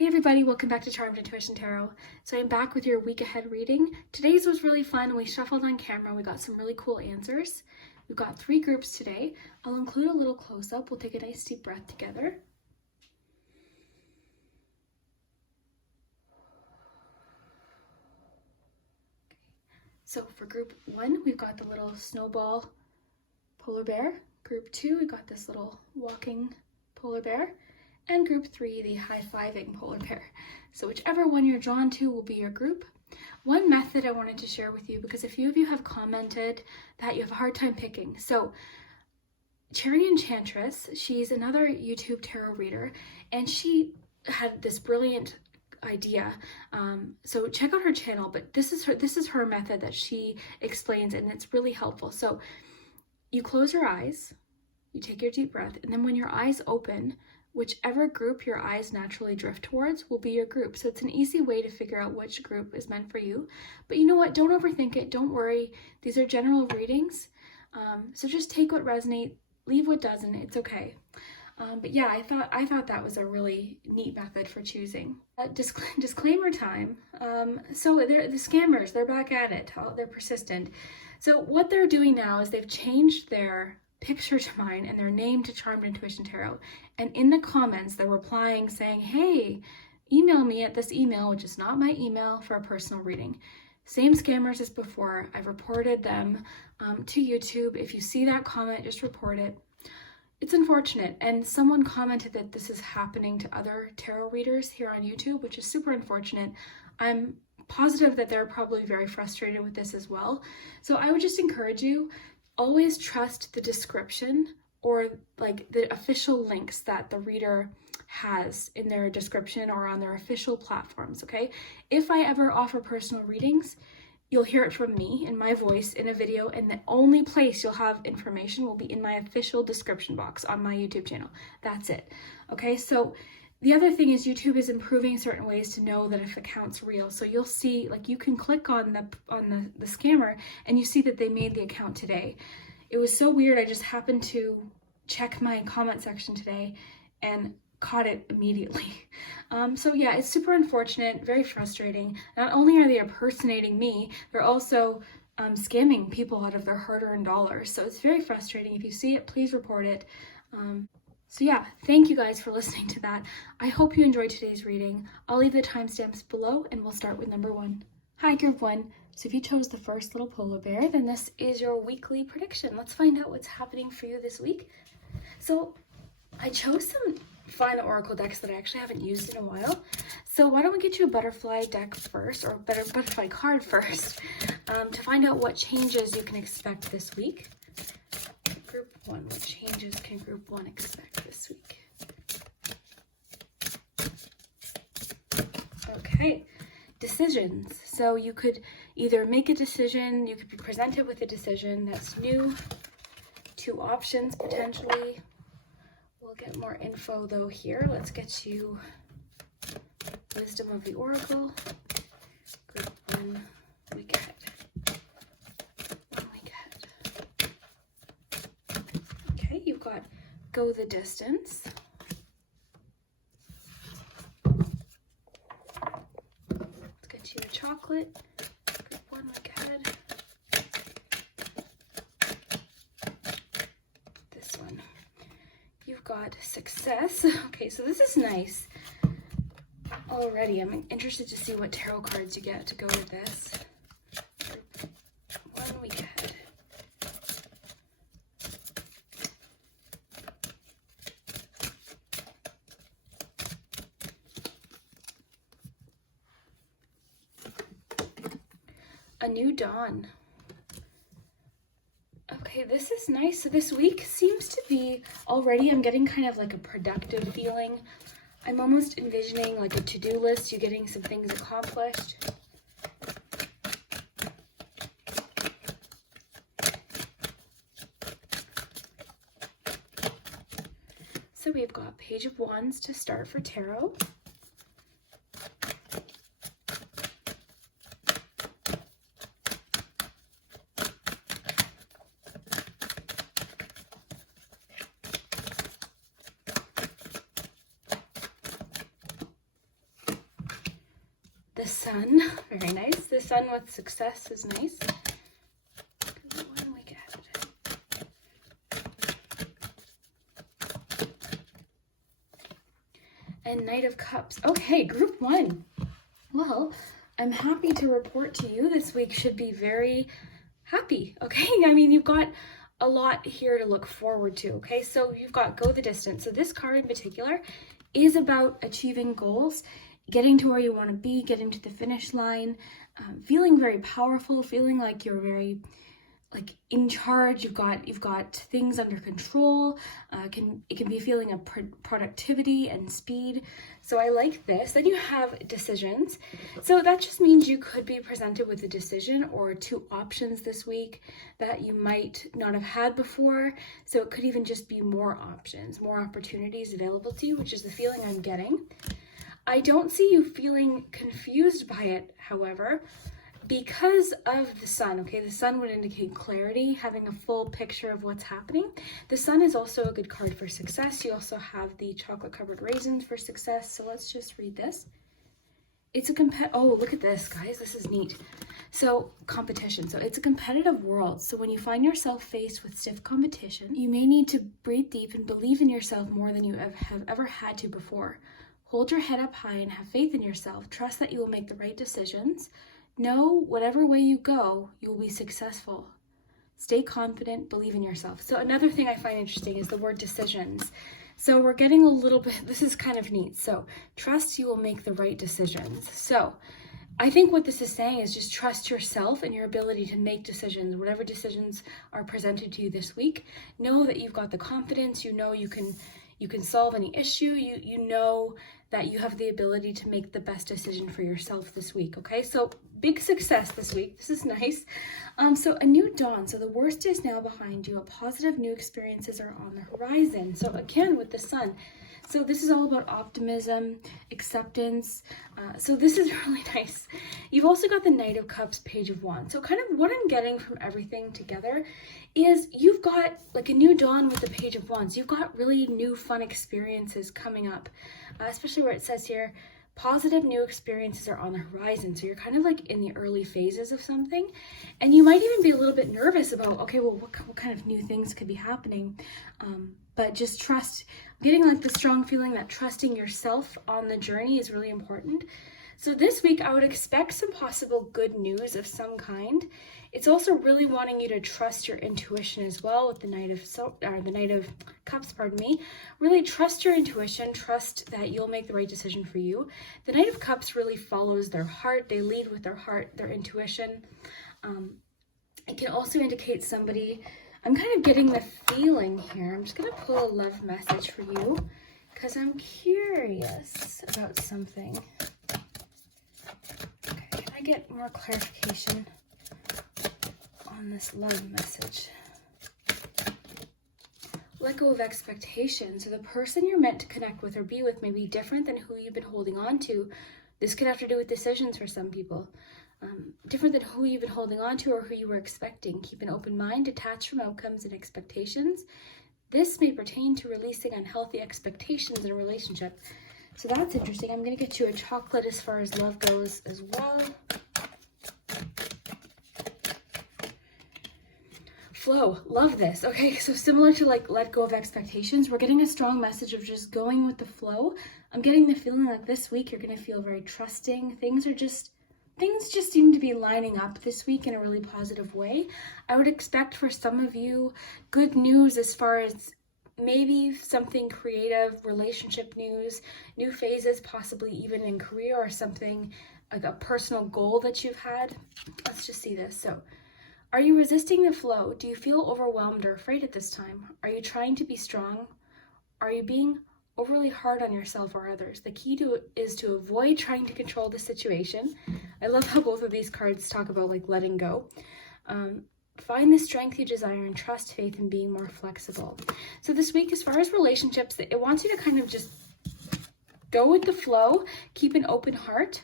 Hey everybody, welcome back to Charmed Intuition Tarot. So I'm back with your week ahead reading. Today's was really fun. We shuffled on camera. We got some really cool answers. We've got 3 groups today. I'll include a little close-up. We'll take a nice deep breath together. So for group 1, we've got the little snowball polar bear. Group 2, we've got this little walking polar bear. And group 3, the high-fiving polar bear. So whichever one you're drawn to will be your group. One method I wanted to share with you, because a few of you have commented that you have a hard time picking. So Cherry Enchantress, she's another YouTube tarot reader, and she had this brilliant idea. So check out her channel, but this is her method that she explains, and it's really helpful. So you close your eyes, you take your deep breath, and then when your eyes open, whichever group your eyes naturally drift towards will be your group. So it's an easy way to figure out which group is meant for you. But you know what? Don't overthink it. Don't worry. These are general readings. So just take what resonates, leave what doesn't. It's okay. But yeah, I thought that was a really neat method for choosing. Disclaimer time. So the scammers, they're back at it. They're persistent. So what they're doing now is they've changed their picture to mine and their name to Charmed Intuition Tarot, and in the comments they're replying saying, hey, email me at this email, which is not my email, for a personal reading. Same scammers as before. I've reported them to YouTube. If you see that comment, just report it. It's unfortunate, and someone commented that this is happening to other tarot readers here on YouTube, which is super unfortunate. I'm positive that they're probably very frustrated with this as well. So I would just encourage you, always trust the description or like the official links that the reader has in their description or on their official platforms, okay? If I ever offer personal readings, you'll hear it from me in my voice in a video, and the only place you'll have information will be in my official description box on my YouTube channel. That's it, okay? So the other thing is YouTube is improving certain ways to know that if account's real. So you'll see, like, you can click on the scammer and you see that they made the account today. It was so weird. I just happened to check my comment section today and caught it immediately. So yeah, it's super unfortunate, very frustrating. Not only are they impersonating me, they're also scamming people out of their hard-earned dollars. So it's very frustrating. If you see it, please report it. So yeah, thank you guys for listening to that. I hope you enjoyed today's reading. I'll leave the timestamps below, and we'll start with number 1. Hi, group 1. So if you chose the first little polar bear, then this is your weekly prediction. Let's find out what's happening for you this week. So I chose some fun oracle decks that I actually haven't used in a while. So why don't we get you a butterfly deck first, or better, butterfly card first, to find out what changes you can expect this week. Group 1, what changes can group 1 expect this week? Okay, decisions. So you could either make a decision, you could be presented with a decision that's new, 2 options potentially. We'll get more info though here. Let's get you Wisdom of the Oracle. Group 1, week ahead. Okay, you've got Go the Distance. Let's get you a chocolate. Group 1, week ahead. This one. You've got Success. Okay, so this is nice. Already, I'm interested to see what tarot cards you get to go with this. Group 1, week ahead. A New Dawn. Okay, this is nice. So this week seems to be already, I'm getting kind of like a productive feeling. I'm almost envisioning like a to-do list, you getting some things accomplished. So we've got Page of Wands to start for tarot. The sun, very nice. The sun with success is nice. One week ahead. And Knight of Cups. Okay, group 1. Well, I'm happy to report to you this week should be very happy, okay? I mean, you've got a lot here to look forward to, okay? So you've got Go the Distance. So this card in particular is about achieving goals, getting to where you want to be, getting to the finish line, feeling very powerful, feeling like you're very in charge. You've got things under control. It can be a feeling of productivity and speed. So I like this. Then you have decisions. So that just means you could be presented with a decision or 2 options this week that you might not have had before. So it could even just be more options, more opportunities available to you, which is the feeling I'm getting. I don't see you feeling confused by it, however, because of the sun, okay? The sun would indicate clarity, having a full picture of what's happening. The sun is also a good card for success. You also have the chocolate-covered raisins for success. So let's just read this. It's a oh, look at this, guys. This is neat. So competition. So it's a competitive world. So when you find yourself faced with stiff competition, you may need to breathe deep and believe in yourself more than you have ever had to before. Hold your head up high and have faith in yourself. Trust that you will make the right decisions. Know whatever way you go, you will be successful. Stay confident, believe in yourself. So another thing I find interesting is the word decisions. So we're getting a little bit, this is kind of neat. So trust you will make the right decisions. So I think what this is saying is just trust yourself and your ability to make decisions, whatever decisions are presented to you this week. Know that you've got the confidence, you know you can solve any issue, you know that you have the ability to make the best decision for yourself this week, okay? So big success this week. This is nice. So a new dawn. So the worst is now behind you. A positive new experiences are on the horizon. So again, with the sun. So this is all about optimism, acceptance. So this is really nice. You've also got the Knight of Cups, Page of Wands. So kind of what I'm getting from everything together is you've got like a new dawn with the Page of Wands. You've got really new fun experiences coming up, especially where it says here, positive new experiences are on the horizon. So you're kind of like in the early phases of something, and you might even be a little bit nervous about, okay, well, what kind of new things could be happening? But just trust. I'm getting like the strong feeling that trusting yourself on the journey is really important. So this week I would expect some possible good news of some kind. It's also really wanting you to trust your intuition as well with the Knight of Cups, pardon me. Really trust your intuition, trust that you'll make the right decision for you. The Knight of Cups really follows their heart. They lead with their heart, their intuition. It can also indicate somebody, I'm kind of getting the feeling here. I'm just going to pull a love message for you because I'm curious about something. Okay, can I get more clarification on this love message? Let go of expectations. So the person you're meant to connect with or be with may be different than who you've been holding on to. This could have to do with decisions for some people. Different than who you've been holding on to or who you were expecting. Keep an open mind, detached from outcomes and expectations. This may pertain to releasing unhealthy expectations in a relationship. So that's interesting. I'm going to get you a chocolate as far as love goes as well. Flow, love this. Okay, so similar to like let go of expectations, we're getting a strong message of just going with the flow. I'm getting the feeling like this week you're going to feel very trusting. Things just seem to be lining up this week in a really positive way. I would expect for some of you good news as far as maybe something creative, relationship news, new phases, possibly even in career or something like a personal goal that you've had. Let's just see this. So, are you resisting the flow? Do you feel overwhelmed or afraid at this time? Are you trying to be strong? Are you being overly hard on yourself or others? The key is to avoid trying to control the situation. I love how both of these cards talk about like letting go. Find the strength you desire and trust faith in being more flexible. So this week, as far as relationships, it wants you to kind of just go with the flow, keep an open heart,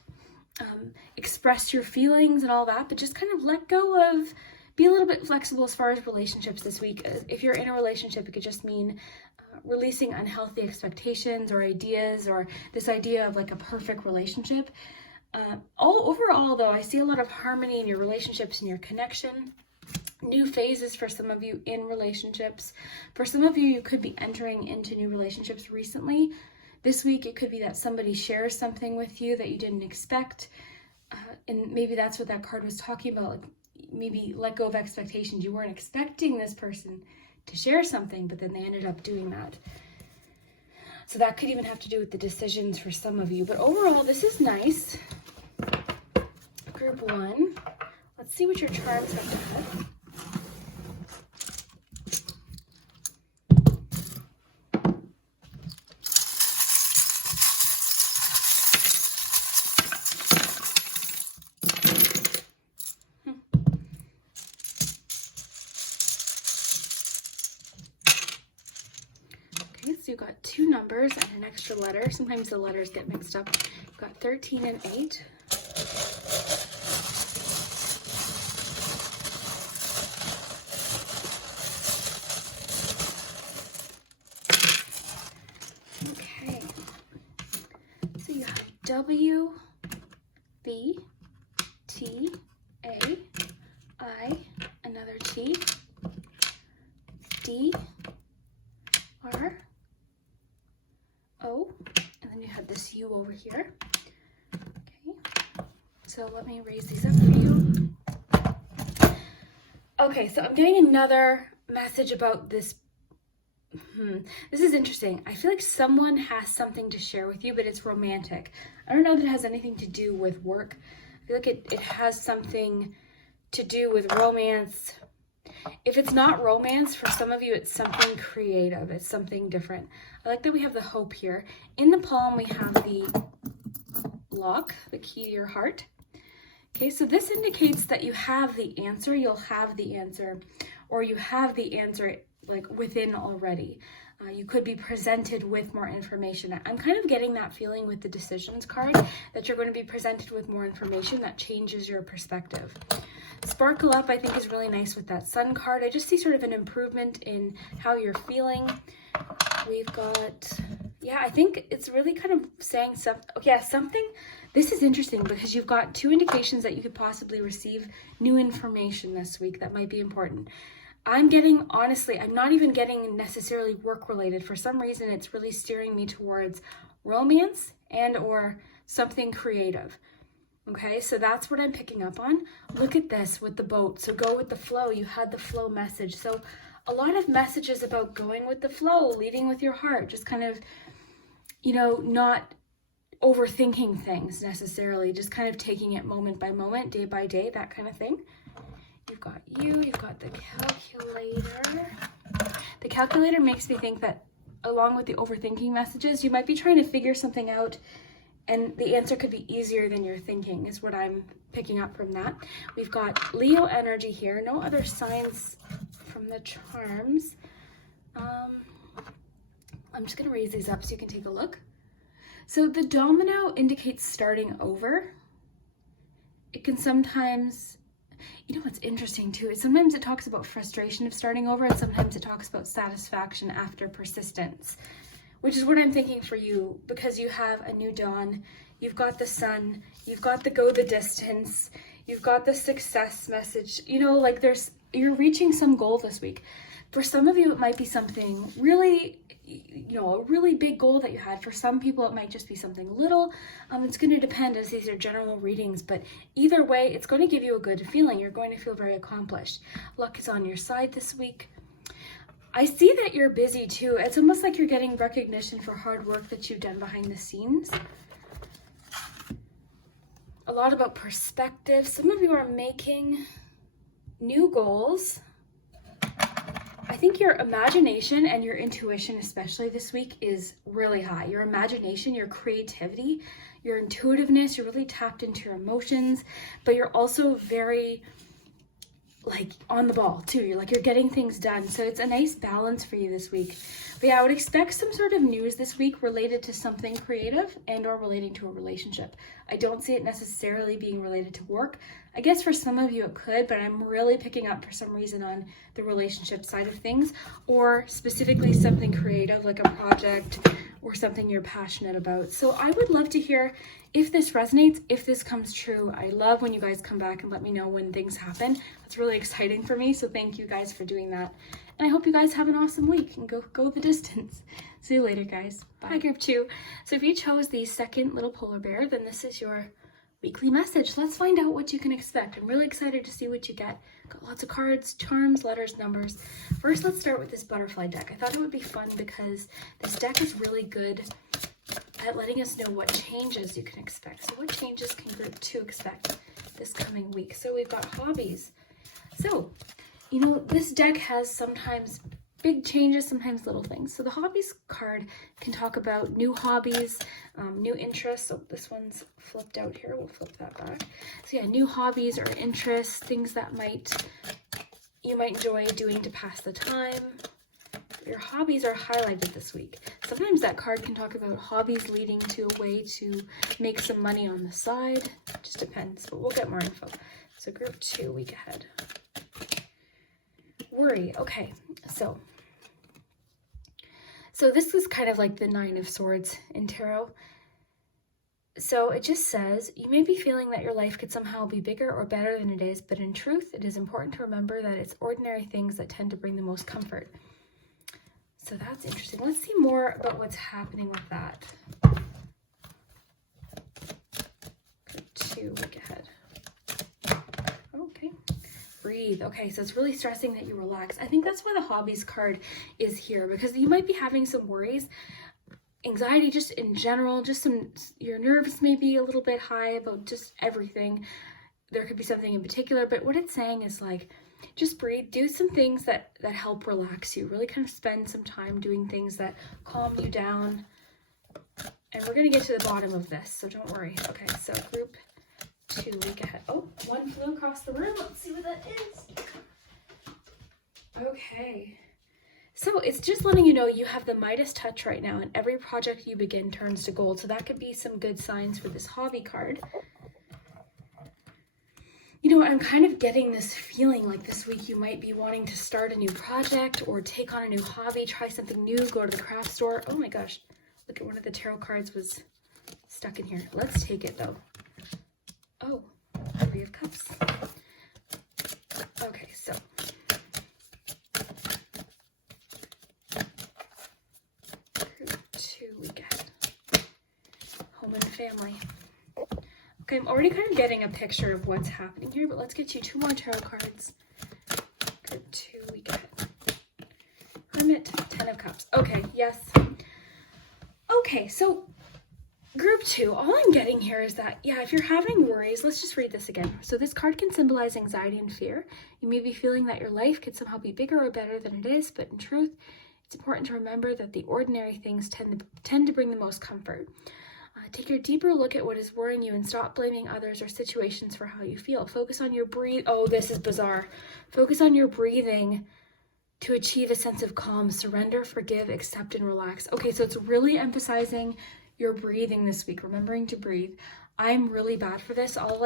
express your feelings and all that, but just kind of let go of, be a little bit flexible as far as relationships this week. If you're in a relationship, it could just mean releasing unhealthy expectations or ideas or this idea of like a perfect relationship. Overall, though, I see a lot of harmony in your relationships and your connection. New phases for some of you in relationships. For some of you, you could be entering into new relationships recently. This week, it could be that somebody shares something with you that you didn't expect. And maybe that's what that card was talking about. Like maybe let go of expectations. You weren't expecting this person to share something, but then they ended up doing that. So that could even have to do with the decisions for some of you. But overall, this is nice. Group 1. Let's see what your charms have to have. So you got 2 numbers and an extra letter. Sometimes the letters get mixed up. You've got 13 and 8. Okay. So you have W, B, T, A, I, another T, D, R, O, and then you have this U over here. Okay, so let me raise these up for you. Okay, so I'm getting another message about this. This is interesting. I feel like someone has something to share with you, but it's romantic. I don't know that it has anything to do with work. I feel like it has something to do with romance. If it's not romance, for some of you, it's something creative. It's something different. I like that we have the hope here. In the palm, we have the lock, the key to your heart. Okay, so this indicates that you have the answer, you'll have the answer, or you have the answer like within already. You could be presented with more information. I'm kind of getting that feeling with the decisions card, that you're going to be presented with more information that changes your perspective. Sparkle Up, I think, is really nice with that Sun card. I just see sort of an improvement in how you're feeling. We've got, yeah, I think it's really kind of saying something. Yeah, something. This is interesting because you've got 2 indications that you could possibly receive new information this week that might be important. I'm getting, honestly, I'm not even getting necessarily work related. For some reason, it's really steering me towards romance and or something creative. Okay, so that's what I'm picking up on. Look at this with the boat. So go with the flow. You had the flow message. So a lot of messages about going with the flow, leading with your heart, just kind of, you know, not overthinking things necessarily, just kind of taking it moment by moment, day by day, that kind of thing. You've got you've got the calculator. The calculator makes me think that along with the overthinking messages, you might be trying to figure something out and the answer could be easier than you're thinking, is what I'm picking up from that. We've got Leo energy here. No other signs from the charms. I'm just going to raise these up so you can take a look. So the domino indicates starting over. It can sometimes, you know what's interesting too, is sometimes it talks about frustration of starting over and sometimes it talks about satisfaction after persistence. Which is what I'm thinking for you, because you have a new dawn, you've got the sun, you've got the go the distance, you've got the success message, you know, like you're reaching some goal this week. For some of you, it might be something really, you know, a really big goal that you had. For some people, it might just be something little. It's going to depend, as these are general readings, but either way, it's going to give you a good feeling. You're going to feel very accomplished. Luck is on your side this week. I see that you're busy too. It's almost like you're getting recognition for hard work that you've done behind the scenes. A lot about perspective. Some of you are making new goals. I think your imagination and your intuition, especially this week, is really high. Your imagination, your creativity, your intuitiveness, you're really tapped into your emotions, but you're also very like on the ball too. You're getting things done. So it's a nice balance for you this week. But yeah, I would expect some sort of news this week related to something creative and or relating to a relationship. I don't see it necessarily being related to work. I guess for some of you it could, but I'm really picking up for some reason on the relationship side of things, or specifically something creative like a project or something you're passionate about. So I would love to hear if this resonates, if this comes true. I love when you guys come back and let me know when things happen. That's really exciting for me. So thank you guys for doing that. And I hope you guys have an awesome week and go the distance. See you later, guys. Bye, group 2. So if you chose the second little polar bear, then this is your weekly message. Let's find out what you can expect. I'm really excited to see what you get. Got lots of cards, charms, letters, numbers. First, let's start with this butterfly deck. I thought it would be fun because this deck is really good at letting us know what changes you can expect. So what changes can group 2 expect this coming week? So we've got hobbies. So, you know, this deck has sometimes big changes, sometimes little things. So the hobbies card can talk about new hobbies, new interests. So this one's flipped out here. We'll flip that back. So yeah, new hobbies or interests, things that you might enjoy doing to pass the time. Your hobbies are highlighted this week. Sometimes that card can talk about hobbies leading to a way to make some money on the side. It just depends, but we'll get more info. So group 2, week ahead. Worry. Okay, so this is kind of like the 9 of Swords in tarot. So it just says, you may be feeling that your life could somehow be bigger or better than it is, but in truth, it is important to remember that it's ordinary things that tend to bring the most comfort. So that's interesting. Let's see more about what's happening with that. Group 2, week ahead. Okay. Breathe. Okay, so it's really stressing that you relax. I think that's why the hobbies card is here, because you might be having some worries, anxiety just in general, your nerves may be a little bit high about just everything. There could be something in particular, but what it's saying is like, just breathe, do some things that help relax you, really kind of spend some time doing things that calm you down. And we're going to get to the bottom of this, so don't worry. Okay, so group 2, week ahead. Oh, one flew across the room. Let's see what that is. Okay. So it's just letting you know you have the Midas touch right now, and every project you begin turns to gold. So that could be some good signs for this hobby card. You know, I'm kind of getting this feeling like this week you might be wanting to start a new project or take on a new hobby, try something new, go to the craft store. Oh my gosh, look at one of the tarot cards was stuck in here. Let's take it though. Oh, 3 of Cups. Okay, so group 2, week ahead. Home and family. Okay, I'm already kind of getting a picture of what's happening here, but let's get you 2 more tarot cards. Group 2, week ahead. Hermit, 10 of Cups. Okay, yes. Okay, so group 2, all I'm getting here is that, yeah, if you're having worries, let's just read this again. So this card can symbolize anxiety and fear. You may be feeling that your life could somehow be bigger or better than it is, but in truth, it's important to remember that the ordinary things tend to bring the most comfort. Take a deeper look at what is worrying you and stop blaming others or situations for how you feel. Focus on your Oh, this is bizarre. Focus on your breathing to achieve a sense of calm. Surrender, forgive, accept, and relax. Okay, so it's really emphasizing your breathing this week, remembering to breathe. I'm really bad for this. I'll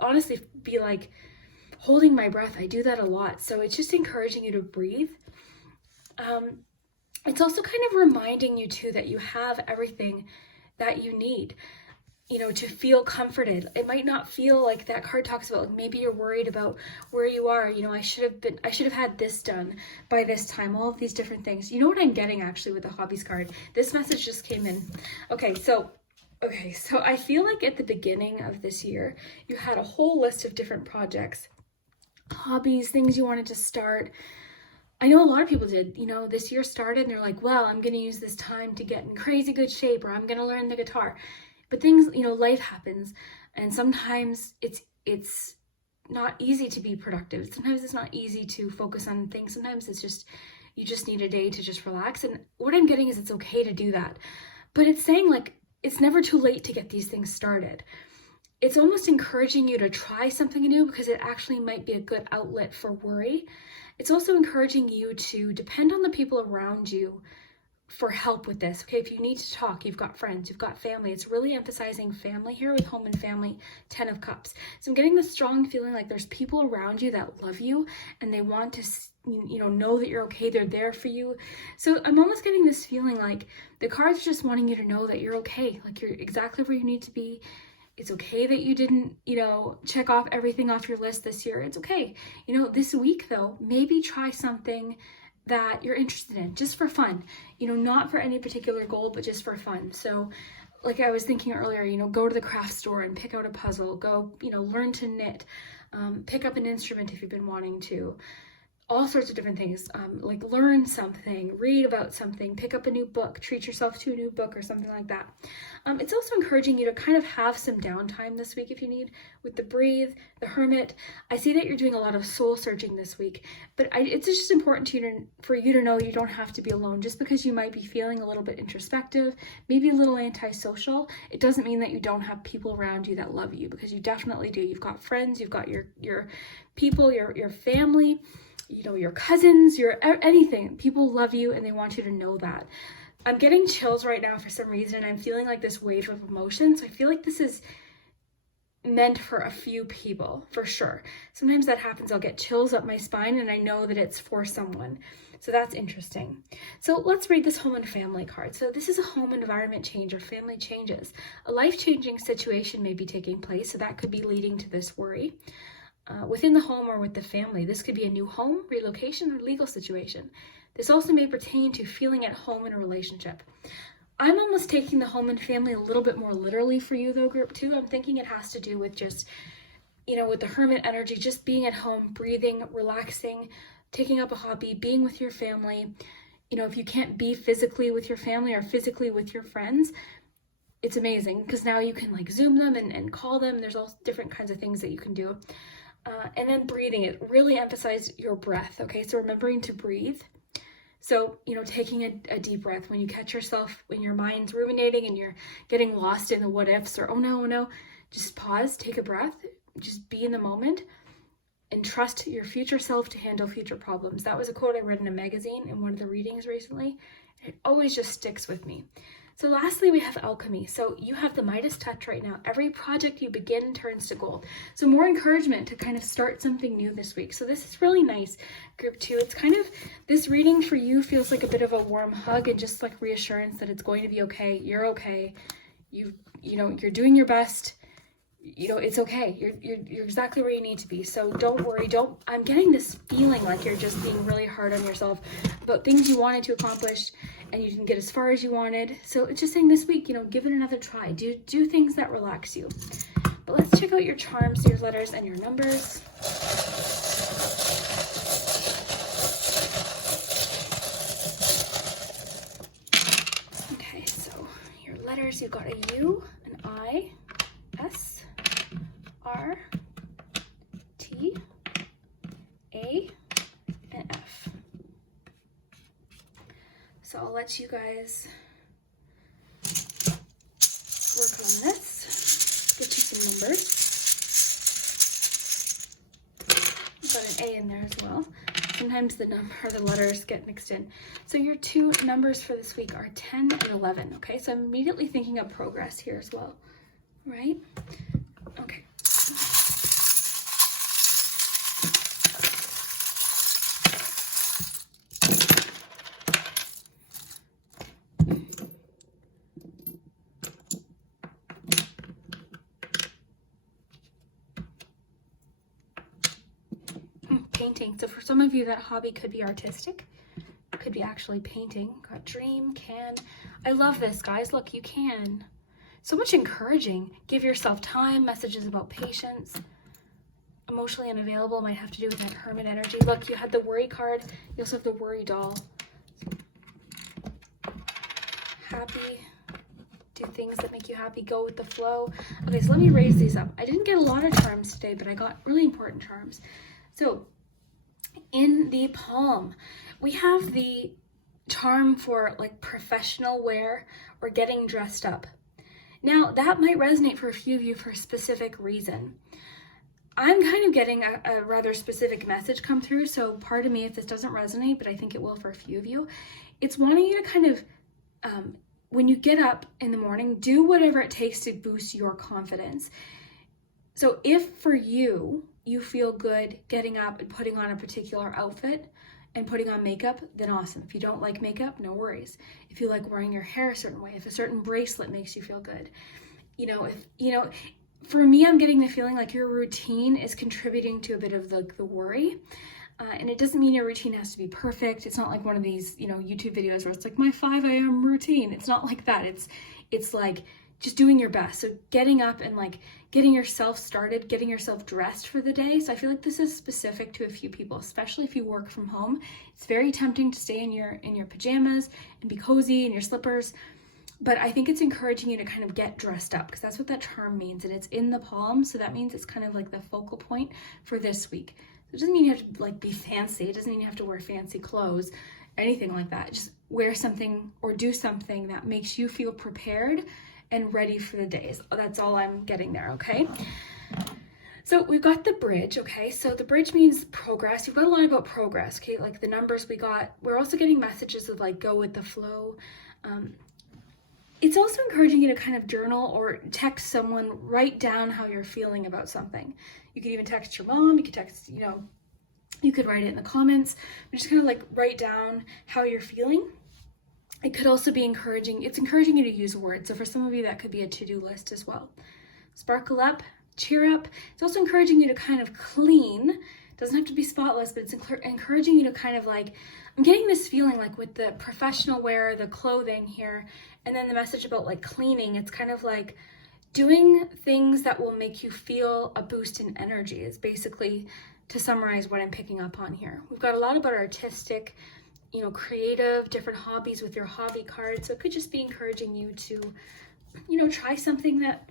honestly be like holding my breath. I do that a lot. So it's just encouraging you to breathe. It's also kind of reminding you too that you have everything that you need, you know, to feel comforted. It might not feel like that card talks about, like maybe you're worried about where you are. You know, I should have had this done by this time, all of these different things. You know what I'm getting actually with the hobbies card? This message just came in. Okay, so I feel like at the beginning of this year, you had a whole list of different projects, hobbies, things you wanted to start. I know a lot of people did, you know, this year started and they're like, well, I'm going to use this time to get in crazy good shape, or I'm going to learn the guitar. But things, you know, life happens, and sometimes it's not easy to be productive. Sometimes it's not easy to focus on things. Sometimes it's just, you just need a day to just relax. And what I'm getting is it's okay to do that. But it's saying like, it's never too late to get these things started. It's almost encouraging you to try something new because it actually might be a good outlet for worry. It's also encouraging you to depend on the people around you for help with this, okay? If you need to talk, you've got friends, you've got family. It's really emphasizing family here with home and family, 10 of Cups. So I'm getting this strong feeling like there's people around you that love you and they want to, know that you're okay. They're there for you. So I'm almost getting this feeling like the cards are just wanting you to know that you're okay, like you're exactly where you need to be. It's okay that you didn't, check off everything off your list this year. It's okay. This week though, maybe try something that you're interested in just for fun, not for any particular goal, but just for fun. So like I was thinking earlier, go to the craft store and pick out a puzzle, go, learn to knit, pick up an instrument if you've been wanting to, all sorts of different things, like learn something, read about something, pick up a new book, treat yourself to a new book or something like that. It's also encouraging you to kind of have some downtime this week if you need, with the Breathe, the Hermit. I see that you're doing a lot of soul searching this week, but it's just important for you to know you don't have to be alone. Just because you might be feeling a little bit introspective, maybe a little antisocial, it doesn't mean that you don't have people around you that love you, because you definitely do. You've got friends, you've got your people, your family, your cousins, your anything. People love you and they want you to know that. I'm getting chills right now for some reason. I'm feeling like this wave of emotion. So I feel like this is meant for a few people for sure. Sometimes that happens. I'll get chills up my spine and I know that it's for someone. So that's interesting. So let's read this home and family card. So this is a home environment change or family changes. A life-changing situation may be taking place. So that could be leading to this worry. Within the home or with the family. This could be a new home, relocation, or legal situation. This also may pertain to feeling at home in a relationship. I'm almost taking the home and family a little bit more literally for you though, group 2. I'm thinking it has to do with just, with the Hermit energy, just being at home, breathing, relaxing, taking up a hobby, being with your family. If you can't be physically with your family or physically with your friends, it's amazing because now you can like Zoom them and call them. There's all different kinds of things that you can do. And then breathing, it really emphasized your breath, okay? So remembering to breathe. So, taking a deep breath when you catch yourself, when your mind's ruminating and you're getting lost in the what ifs or oh no, just pause, take a breath, just be in the moment and trust your future self to handle future problems. That was a quote I read in a magazine in one of the readings recently. It always just sticks with me. So lastly, we have alchemy. So you have the Midas touch right now. Every project you begin turns to gold. So more encouragement to kind of start something new this week. So this is really nice, group 2. It's kind of, this reading for you feels like a bit of a warm hug and just like reassurance that it's going to be okay. You're okay. You're doing your best. It's okay. You're exactly where you need to be. So don't worry. I'm getting this feeling like you're just being really hard on yourself about things you wanted to accomplish and you didn't get as far as you wanted. So it's just saying this week, give it another try. Do things that relax you. But let's check out your charms, your letters, and your numbers. Okay, so your letters, you've got a U, an I, S, R, T, A, and F. So I'll let you guys work on this. Get you some numbers. I've got an A in there as well. Sometimes the number or the letters get mixed in. So your 2 numbers for this week are 10 and 11. Okay, so I'm immediately thinking of progress here as well, right? Okay. Painting. So for some of you, that hobby could be artistic. It could be actually painting. Got dream, can. I love this, guys. Look, you can. So much encouraging. Give yourself time. Messages about patience. Emotionally unavailable might have to do with that Hermit energy. Look, you had the worry card. You also have the worry doll. Happy. Do things that make you happy. Go with the flow. Okay, so let me raise these up. I didn't get a lot of charms today, but I got really important charms. So in the palm, we have the charm for like professional wear or getting dressed up. Now that might resonate for a few of you for a specific reason. I'm kind of getting a rather specific message come through, so pardon me if this doesn't resonate, but I think it will for a few of you. It's wanting you to kind of when you get up in the morning, do whatever it takes to boost your confidence. So if for you, you feel good getting up and putting on a particular outfit and putting on makeup, then awesome. If you don't like makeup, no worries. If you like wearing your hair a certain way, if a certain bracelet makes you feel good, for me, I'm getting the feeling like your routine is contributing to a bit of the worry. And it doesn't mean your routine has to be perfect. It's not like one of these, YouTube videos where it's like my 5 a.m. routine. It's not like that. It's like just doing your best. So getting up and like getting yourself started, getting yourself dressed for the day. So I feel like this is specific to a few people, especially if you work from home. It's very tempting to stay in your pajamas and be cozy in your slippers. But I think it's encouraging you to kind of get dressed up, because that's what that charm means. And it's in the palm. So that means it's kind of like the focal point for this week. So it doesn't mean you have to like be fancy. It doesn't mean you have to wear fancy clothes, anything like that. Just wear something or do something that makes you feel prepared and ready for the days. That's all I'm getting there, okay? So we've got the bridge, okay? So the bridge means progress. You've got a lot about progress, okay? Like the numbers we got. We're also getting messages of like go with the flow. It's also encouraging you to kind of journal or text someone, write down how you're feeling about something. You could even text your mom, you could text, you could write it in the comments, but just kind of like write down how you're feeling. It could also be encouraging. It's encouraging you to use words. So for some of you, that could be a to-do list as well. Sparkle up, cheer up. It's also encouraging you to kind of clean. It doesn't have to be spotless, but it's encouraging you to kind of like, I'm getting this feeling like with the professional wear, the clothing here, and then the message about like cleaning, it's kind of like doing things that will make you feel a boost in energy is basically, to summarize what I'm picking up on here. We've got a lot about artistic, creative, different hobbies with your hobby card. So it could just be encouraging you to, try something that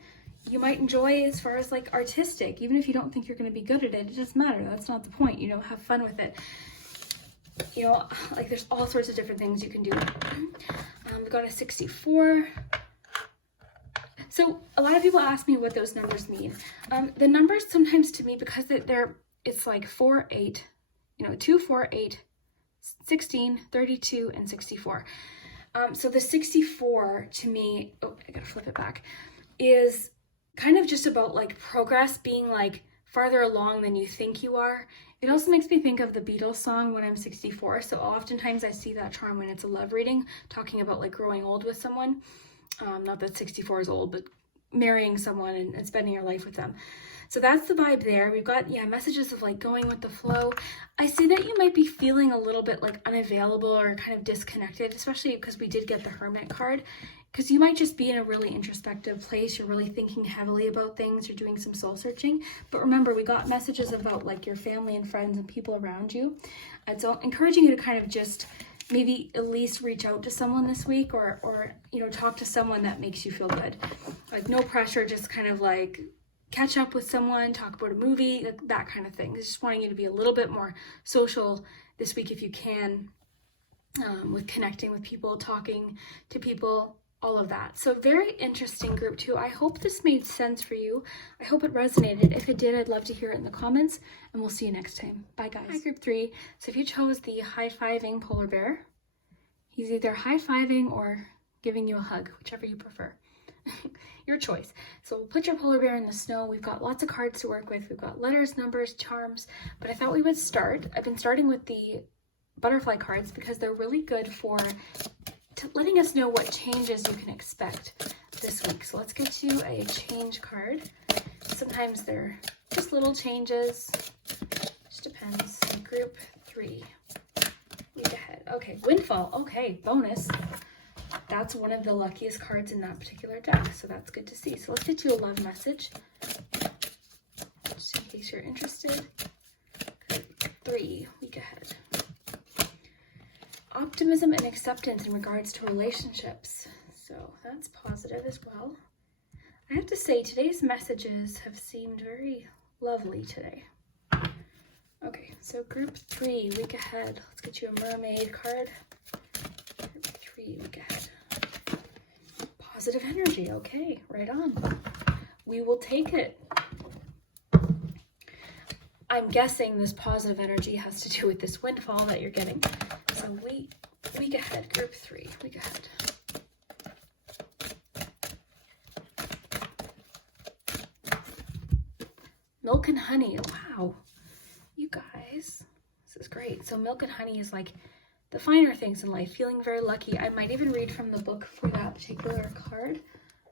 you might enjoy as far as like artistic, even if you don't think you're going to be good at it. It doesn't matter. That's not the point. Have fun with it. Like there's all sorts of different things you can do. We've got a 64. So a lot of people ask me what those numbers mean. The numbers sometimes to me, because it's like 4, 8, 2, 4, 8, 16, 32, and 64. So the 64 to me, I gotta flip it back, is kind of just about like progress, being like farther along than you think you are. It also makes me think of the Beatles song, When I'm 64. So oftentimes I see that charm when it's a love reading, talking about like growing old with someone. Not that 64 is old, but marrying someone and spending your life with them. So that's the vibe there. We've got, messages of like going with the flow. I see that you might be feeling a little bit like unavailable or kind of disconnected, especially because we did get the Hermit card, because you might just be in a really introspective place. You're really thinking heavily about things. You're doing some soul searching. But remember, we got messages about like your family and friends and people around you. So encouraging you to kind of just maybe at least reach out to someone this week or talk to someone that makes you feel good. Like no pressure, just kind of like catch up with someone, talk about a movie, like that kind of thing. Just wanting you to be a little bit more social this week if you can, with connecting with people, talking to people, all of that. So very interesting group 2. I hope this made sense for you. I hope it resonated. If it did, I'd love to hear it in the comments, and we'll see you next time. Bye guys. Hi group 3. So if you chose the high-fiving polar bear, he's either high-fiving or giving you a hug, whichever you prefer. Your choice. So we'll put your polar bear in the snow. We've got lots of cards to work with. We've got letters, numbers, charms, but I thought we would start. I've been starting with the butterfly cards because they're really good for letting us know what changes you can expect this week. So let's get you a change card. Sometimes they're just little changes. Just depends. Group 3. Week ahead. Okay, windfall. Okay, bonus. That's one of the luckiest cards in that particular deck, so that's good to see. So let's get you a love message, just in case you're interested. Group 3, week ahead. Optimism and acceptance in regards to relationships. So that's positive as well. I have to say, today's messages have seemed very lovely today. Okay, so group 3, week ahead. Let's get you a mermaid card. Group 3, week ahead. Positive energy. Okay, right on. We will take it. I'm guessing this positive energy has to do with this windfall that you're getting. So week ahead, group 3, week ahead. Milk and honey. Wow, you guys, this is great. So milk and honey is like the finer things in life, feeling very lucky. I might even read from the book for that particular card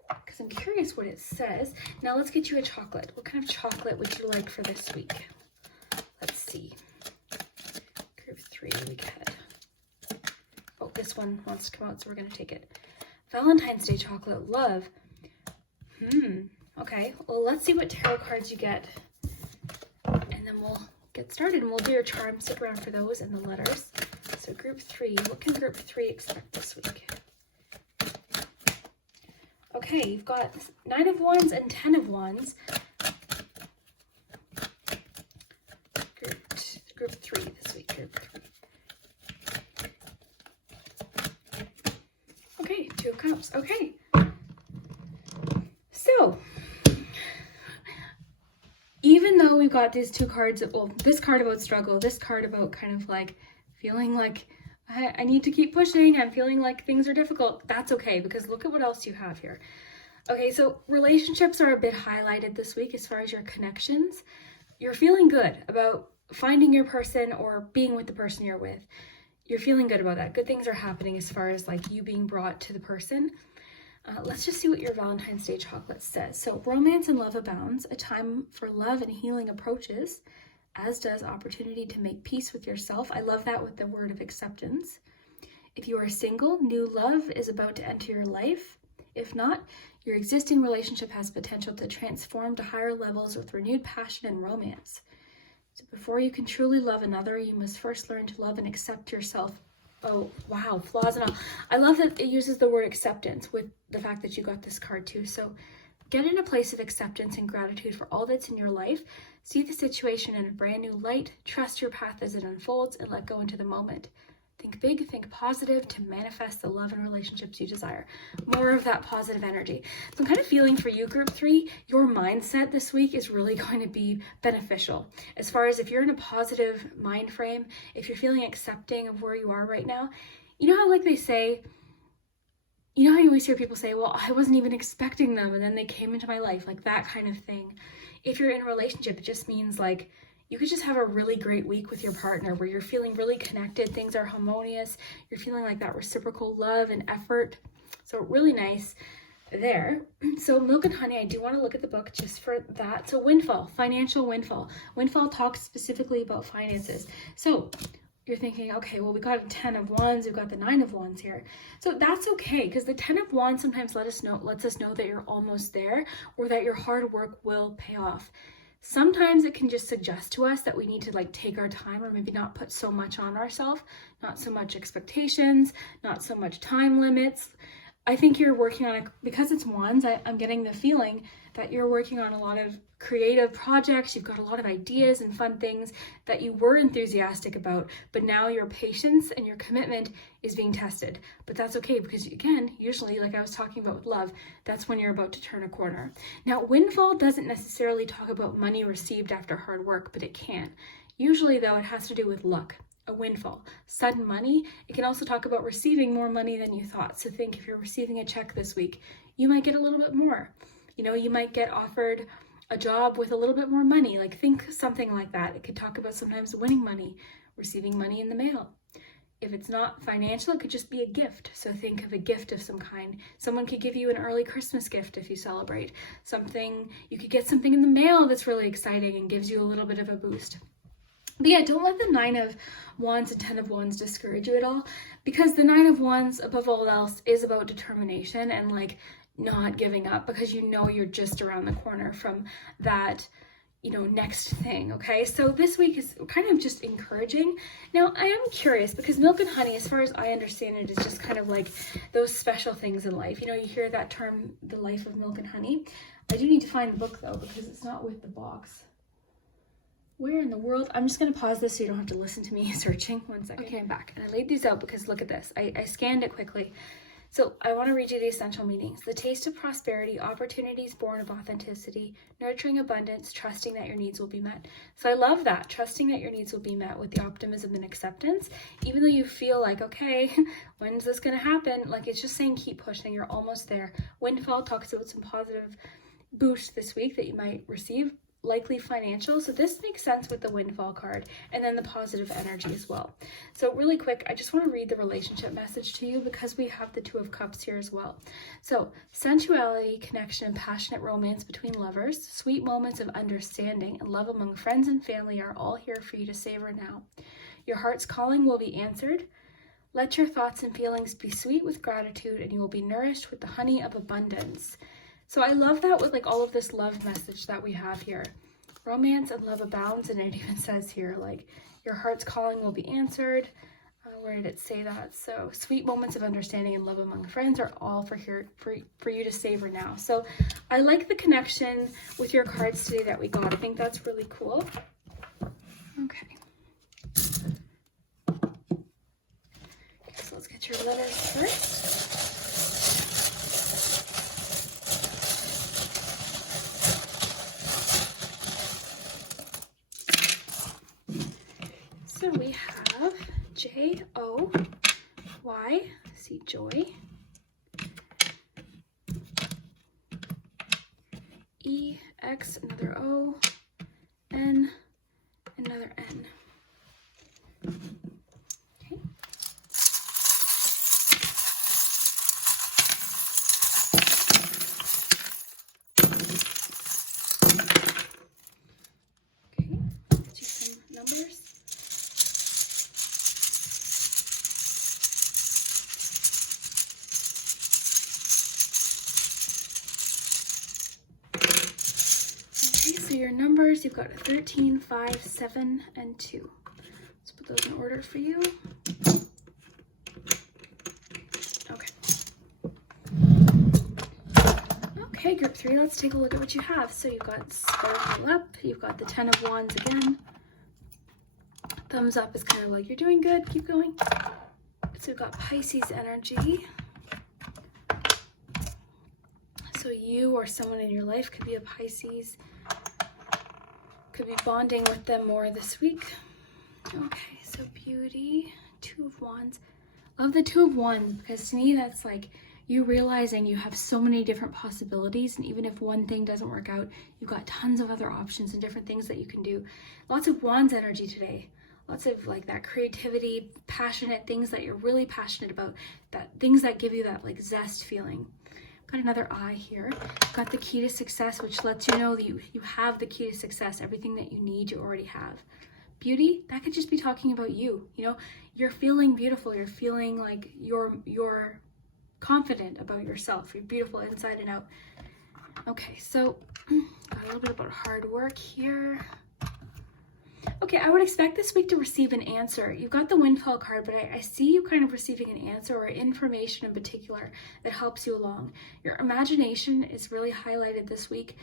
because I'm curious what it says. Now let's get you a chocolate. What kind of chocolate would you like for this week? Let's see. Group 3, we get. Oh, this one wants to come out, so we're going to take it. Valentine's Day chocolate, love. Okay, well, let's see what tarot cards you get. And then we'll get started and we'll do your charms. Stick around for those and the letters. So group 3, what can group 3 expect this week? Okay, you've got 9 of Wands and 10 of Wands. Group 3 this week, group 3. Okay, 2 of Cups. Okay. So, even though we've got these 2 cards, well, this card about struggle, this card about kind of like feeling like I need to keep pushing, I'm feeling like things are difficult, that's okay, because look at what else you have here. Okay, so relationships are a bit highlighted this week as far as your connections. You're feeling good about finding your person or being with the person you're with. You're feeling good about that. Good things are happening as far as like you being brought to the person. Let's just see what your Valentine's Day chocolate says. So romance and love abounds, a time for love and healing approaches, as does opportunity to make peace with yourself. I love that with the word of acceptance. If you are single, new love is about to enter your life. If not, your existing relationship has potential to transform to higher levels with renewed passion and romance. So before you can truly love another, you must first learn to love and accept yourself. Oh, wow, flaws and all. I love that it uses the word acceptance with the fact that you got this card too. So get in a place of acceptance and gratitude for all that's in your life. See the situation in a brand new light. Trust your path as it unfolds and let go into the moment. Think big, think positive to manifest the love and relationships you desire. More of that positive energy. So I'm kind of feeling for you, group 3, your mindset this week is really going to be beneficial. As far as if you're in a positive mind frame, if you're feeling accepting of where you are right now, you know how like they say, you know how you always hear people say, well, I wasn't even expecting them and then they came into my life, like that kind of thing. If you're in a relationship, it just means like, you could just have a really great week with your partner where you're feeling really connected, things are harmonious, you're feeling like that reciprocal love and effort. So really nice there. So milk and honey, I do want to look at the book just for that. So windfall, financial windfall. Windfall talks specifically about finances. So you're thinking, okay, well, we got a 10 of Wands, we've got the 9 of Wands here. So that's okay, because the 10 of Wands sometimes lets us know that you're almost there or that your hard work will pay off. Sometimes it can just suggest to us that we need to like take our time or maybe not put so much on ourselves, not so much expectations, not so much time limits. I think you're working on it because it's Wands. I'm getting the feeling that you're working on a lot of creative projects. You've got a lot of ideas and fun things that you were enthusiastic about, but now your patience and your commitment is being tested. But that's okay because again, usually like I was talking about with love, that's when you're about to turn a corner. Now, windfall doesn't necessarily talk about money received after hard work, but it can. Usually though, it has to do with luck. A windfall, sudden money. It can also talk about receiving more money than you thought. So think if you're receiving a check this week, you might get a little bit more. You know, you might get offered a job with a little bit more money. Like think something like that. It could talk about sometimes winning money, receiving money in the mail. If it's not financial, it could just be a gift. So think of a gift of some kind. Someone could give you an early Christmas gift if you celebrate. You could get something in the mail that's really exciting and gives you a little bit of a boost. But yeah, don't let the 9 of Wands and 10 of Wands discourage you at all, because the 9 of Wands, above all else, is about determination and like not giving up, because you know you're just around the corner from that, you know, next thing, okay? So this week is kind of just encouraging. Now, I am curious, because milk and honey, as far as I understand it, is just kind of like those special things in life. You know, you hear that term, the life of milk and honey. I do need to find the book, though, because it's not with the box. Where in the world? I'm just going to pause this so you don't have to listen to me searching. 1 second. Okay, I'm back. And I laid these out because look at this. I scanned it quickly. So I want to read you the essential meanings. The taste of prosperity, opportunities born of authenticity, nurturing abundance, trusting that your needs will be met. So I love that, trusting that your needs will be met with the optimism and acceptance. Even though you feel like, okay, when's this going to happen? Like it's just saying keep pushing, you're almost there. Windfall talks about some positive boost this week that you might receive. likely financial. So this makes sense with the windfall card, and then the positive energy as well. So really quick, I just want to read the relationship message to you because we have the Two of Cups here as well. So sensuality, connection, and passionate romance between lovers, sweet moments of understanding, and love among friends and family are all here for you to savor now. Your heart's calling will be answered. Let your thoughts and feelings be sweet with gratitude, and you will be nourished with the honey of abundance. So I love that with like all of this love message that we have here. Romance and love abounds, and it even says here, like, your heart's calling will be answered. Where did it say that? So sweet moments of understanding and love among friends are all for you to savor now. So I like the connection with your cards today that we got. I think that's really cool. Okay. So let's get your letters first. So we have J-O-Y, see joy, E-X, another O, N, another N. Okay. Okay, let's do some numbers. So your numbers, you've got 13, 5, 7, and 2. Let's put those in order for you. Okay. Okay, group 3, let's take a look at what you have. So you've got Sparkle Up, you've got the 10 of Wands again. Thumbs up is kind of like, you're doing good, keep going. So we've got Pisces energy. So you or someone in your life could be a Pisces. Could be bonding with them more this week. Okay, so beauty, 2 of Wands. Love the 2 of Wands because to me that's like you realizing you have so many different possibilities, and even if one thing doesn't work out, you've got tons of other options and different things that you can do. Lots of Wands energy today. Lots of like that creativity, passionate things that you're really passionate about, that things that give you that like zest feeling. Got another eye here. Got the key to success, which lets you know that you have the key to success. Everything that you need, you already have. Beauty, that could just be talking about you. You know, you're feeling beautiful. You're feeling like you're confident about yourself. You're beautiful inside and out. Okay, so got a little bit about hard work here. Okay, I would expect this week to receive an answer. You've got the windfall card, but I see you kind of receiving an answer or information in particular that helps you along. Your imagination is really highlighted this week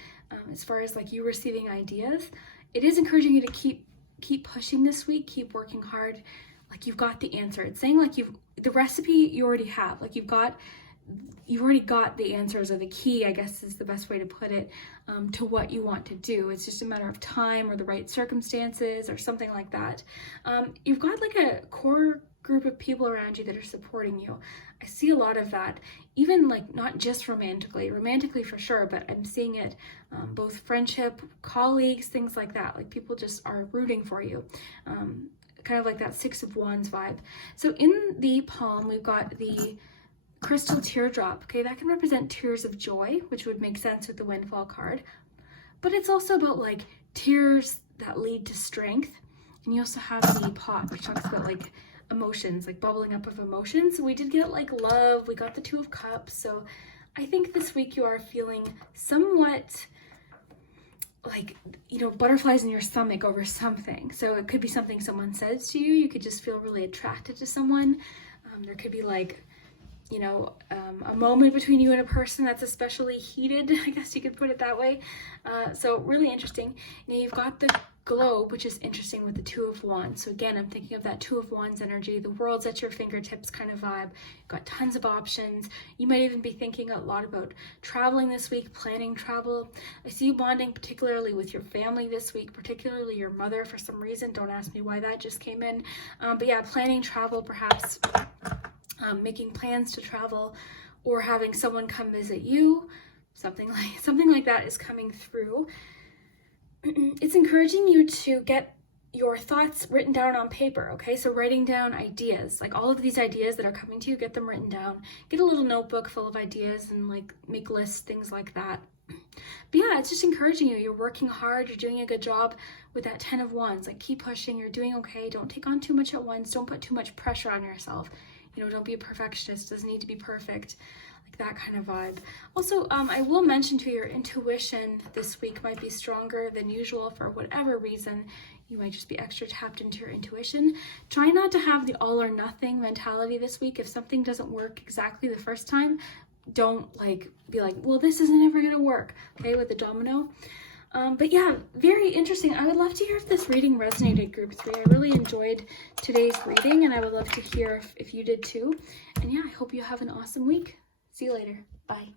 as far as like you receiving ideas. It is encouraging you to keep pushing this week, keep working hard. Like you've got the answer. It's saying like the recipe you already have. Like you've already got the answers, or the key, I guess is the best way to put it, to what you want to do. It's just a matter of time or the right circumstances or something like that. You've got like a core group of people around you that are supporting you. I see a lot of that, even like not just romantically for sure, but I'm seeing it both friendship, colleagues, things like that. Like people just are rooting for you. Kind of like that 6 of Wands vibe. So in the palm, we've got the crystal teardrop. Okay, that can represent tears of joy, which would make sense with the windfall card. But it's also about like tears that lead to strength. And you also have the pot, which talks about like emotions, like bubbling up of emotions. So we did get like love, we got the 2 of Cups. So I think this week you are feeling somewhat like, you know, butterflies in your stomach over something. So it could be something someone says to you. You could just feel really attracted to someone. There could be like, you know, a moment between you and a person that's especially heated, I guess you could put it that way. So really interesting. Now you've got the globe, which is interesting with the 2 of Wands. So again, I'm thinking of that 2 of Wands energy, the world's at your fingertips kind of vibe. You've got tons of options. You might even be thinking a lot about traveling this week, planning travel. I see you bonding particularly with your family this week, particularly your mother for some reason. Don't ask me why that just came in. But yeah, planning travel perhaps. Making plans to travel, or having someone come visit you, something like that is coming through. it's encouraging you to get your thoughts written down on paper, okay? So writing down ideas, like all of these ideas that are coming to you, get them written down. Get a little notebook full of ideas and like make lists, things like that. But yeah, it's just encouraging you. You're working hard, you're doing a good job with that 10 of Wands. Like keep pushing, you're doing okay. Don't take on too much at once. Don't put too much pressure on yourself. You know, don't be a perfectionist, doesn't need to be perfect. Like that kind of vibe. Also, I will mention to your intuition this week might be stronger than usual for whatever reason. You might just be extra tapped into your intuition. Try not to have the all or nothing mentality this week. If something doesn't work exactly the first time, don't like be like, well, this isn't ever gonna work, okay, with the domino. But yeah, very interesting. I would love to hear if this reading resonated, group 3. I really enjoyed today's reading, and I would love to hear if you did too. And yeah, I hope you have an awesome week. See you later. Bye.